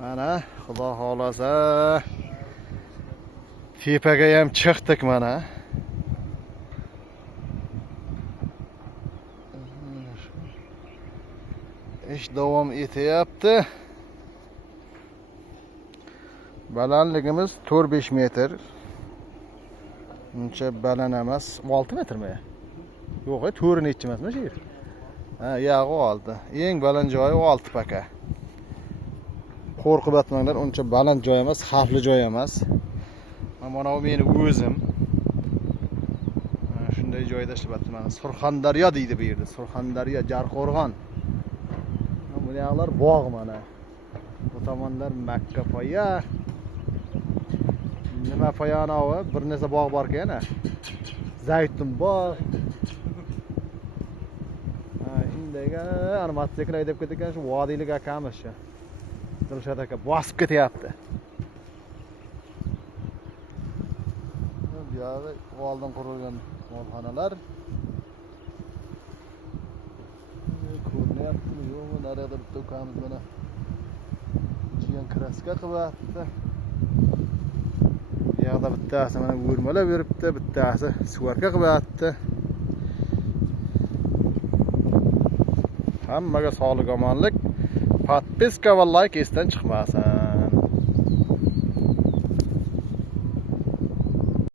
Mana xudo xolasa tepaga ham chiqdik mana. Ish davom etyapti. Balandligimiz 4-5 metr. Uncha baland emas, 6 metrmi? Yo'q, 4 necha emasmi shu yer? Ha, yog'i 6. Eng baland joyi 6 paka. Qo'rqib yotmanglar, uncha baland joy emas, xavfli joy emas. Mana bu meni o'zim. Shunday joyda ishlayapman. Surxondaryo deydi bu yerda. Surxondaryo, Jarqo'rg'on. Bu yoqlar bog' mana. Bu tomonlar Makka poya. Nima poyanovi? Bir narsa bog' bor ekan, Zaytun bog'. Shundayga ana mototsikl haydab ketgan shu vodiylik akamiz shu. Dilshod aka bosib ketyapti. Bu yog'i oldin qurilgan molxonalar. Ko'ryaptimi yo'qmi? Narada bitta ukamiz mana jiyan kraska qilyapti. Bu yoqda bittasi mana o'rmalab yuribdi, bittasi svorka qilyapti. Hammaga sog'lik, omonlik. Podpiska va like esdan chiqmasin.